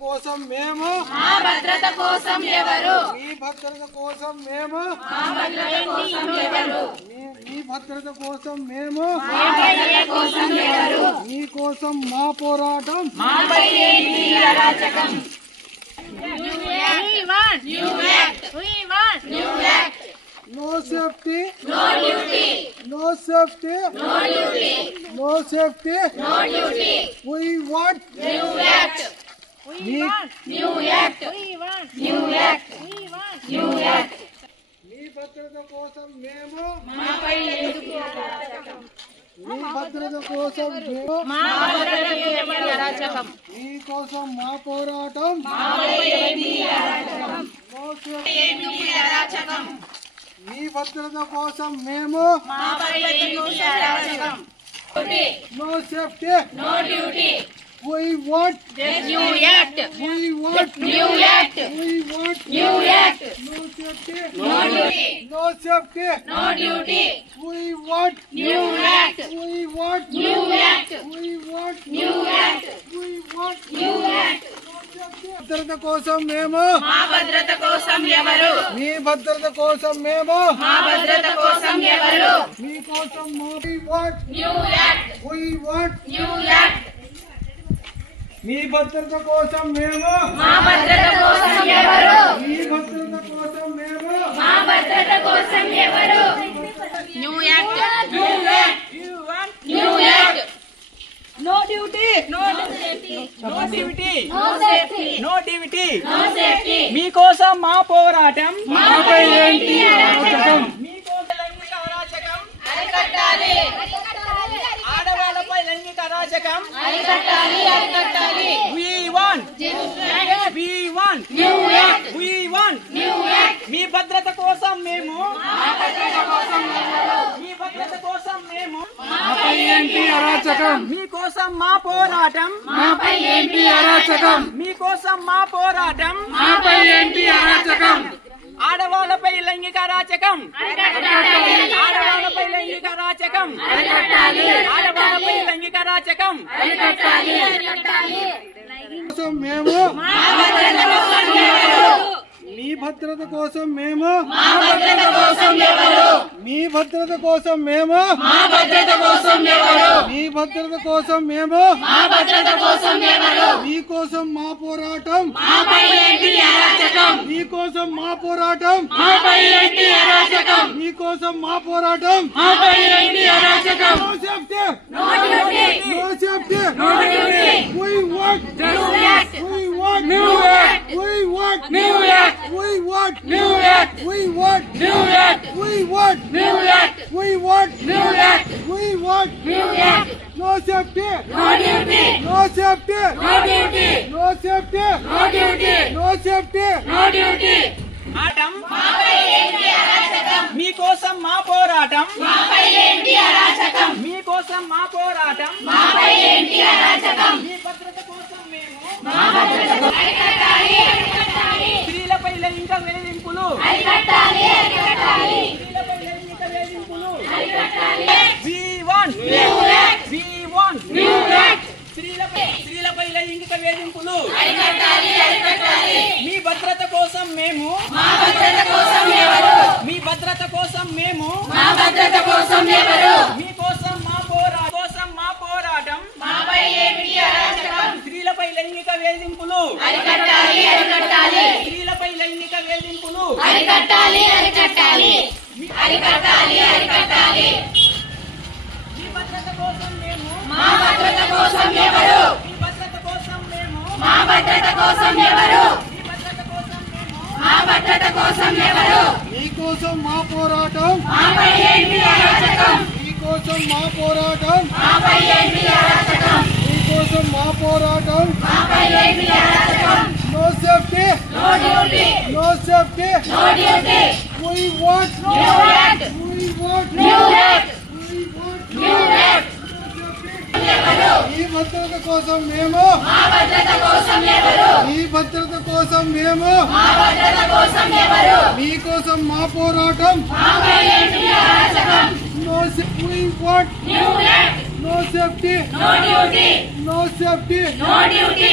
కోసం మేము మా భద్రత కోసం ఎవరు మీ భద్రత కోసం మేము మా భద్రత కోసం ఎవరు మీ భద్రత కోసం మేము మా భద్రత కోసం ఎవరు మీ కోసం మా పోరాటం మాపై ఏంటి అరాచకం No safety, no duty no safety, no duty no safety. no duty We want new act new act new act new act మీ భద్రత కోసం మేము మాపై ఎందుకు అరాచకం మీ భద్రత కోసం మేము మా భద్రతకి ఎవరి అరాచకం మీ కోసం మా పోరాటం మాపై ఏంటి అరాచకం No safety. ఏంటి అరాచకం మీ భద్రత కోసం మేము మాపై ఏంటి అరాచకం No safety. no duty We want new act we want new act we want new act no safety. no duty No safety. no duty We want new act we want new act we want new act we want new act భద్రత కోసం మేము మా భద్రత కోసం ఎవరు మీ భద్రత కోసం మేము మా భద్రత కోసం ఎవరు మీ కోసం we want new act we want new act మీ భద్రత కోసం మేము మా భద్రత కోసం ఎవరు మీ భద్రత కోసం మేము మా భద్రత కోసం ఎవరు new act new act new act No duty. No safety No duty. No safety No duty. No safety మీకోసం మా పోరాటం మాపై ఏంటి అరాచకం మీకోసం లైంగిక అరాచకం అరికట్టాలి ఆడవాళ్ళపై లైంగిక అరాచకం అరికట్టాలి అరికట్టాలి we want new act we want new act మీ భద్రత కోసం మేము మా భద్రత కోసం ఎవరు మీ భద్రత కోసం మేము మాపై ఏంటి అరాచకం మీకోసం మా పోరాటం మాపై ఏంటి అరాచకం మీకోసం మా పోరాటం మాపై ఏంటి అరాచకం ఆడవాళ్ళపై లైంగిక అరాచకం అరికట్టాలి ఆడవాళ్ళపై లైంగిక అరాచకం అరికట్టాలి ఆడవాళ్ళపై లైంగిక అరాచకం అరికట్టాలి అరికట్టాలి కోసం మేము మా భద్రత కోసం ఎవరు మీ భద్రత కోసం మేము మా భద్రత కోసం ఎవరు మీ భద్రత కోసం మేము మా భద్రత కోసం ఎవరు మీ భద్రత కోసం మేము మా భద్రత కోసం ఎవరు మీకోసం మా పోరాటం మాపై ఏంటి అరాచకం మీకోసం మా పోరాటం మాపై ఏంటి అరాచకం మీకోసం మా పోరాటం మాపై ఏంటి అరాచకం No safety. No duty No safety. No duty We want new act we want new act we want new act we want new act we want new act we want new act we want new act we want new act no safety. No duty No safety. No duty No safety. No duty No safety. No duty ఆటం మాపై ఏంటి అరాచకం మీకోసం మా పోరాటం మాపై ఏంటి అరాచకం మీకోసం మా పోరాటం మాపై ఏంటి అరాచకం మీ భద్రత కోసం మేము మా భద్రత అరికట్టాలి అరికట్టాలి స్త్రీలపై లైంగిక వేధింపులు అరికట్టాలి అరికట్టాలి స్త్రీలపై లైంగిక వేధింపులు అరికట్టాలి we want new act we want new act స్త్రీలపై లైంగిక వేధింపులు అరికట్టాలి అరికట్టాలి మీ భద్రత కోసం మేము మా భద్రత కోసం ఎవరు మీ భద్రత కోసం మేము మా భద్రత కోసం ఎవరు మీకోసం మా పోరాటం మాపై ఏంటి అరాచకం స్త్రీలపై లైంగిక వేధింపులు అరికట్టాలి అరికట్టాలి స్త్రీలపై లైంగిక వేధింపులు అరికట్టాలి అరికట్టాలి అరికట్టాలి అరికట్టాలి మీ భద్రత కోసం మేము మా భద్రత కోసం ఎవరు మీ భద్రత కోసం మేము మా భద్రత కోసం ఎవరు మీ భద్రత కోసం మేము మా భద్రత కోసం ఎవరు మీకోసం మా పోరాటం మాపై ఏంటి అరాచకం మీకోసం మా పోరాటం మాపై ఏంటి అరాచకం మీకోసం మా పోరాటం మాపై ఏంటి అరాచకం No safety. No duty No safety. No duty We want new act we want new act we want new act ఎవరు మీ భద్రత కోసం మేము మా భద్రత కోసం ఎవరు మీ భద్రత కోసం మేము మా భద్రత కోసం ఎవరు మీకోసం మా పోరాటం మాపై ఏంటి అరాచకం No we want new act no safety. No duty No safety. No duty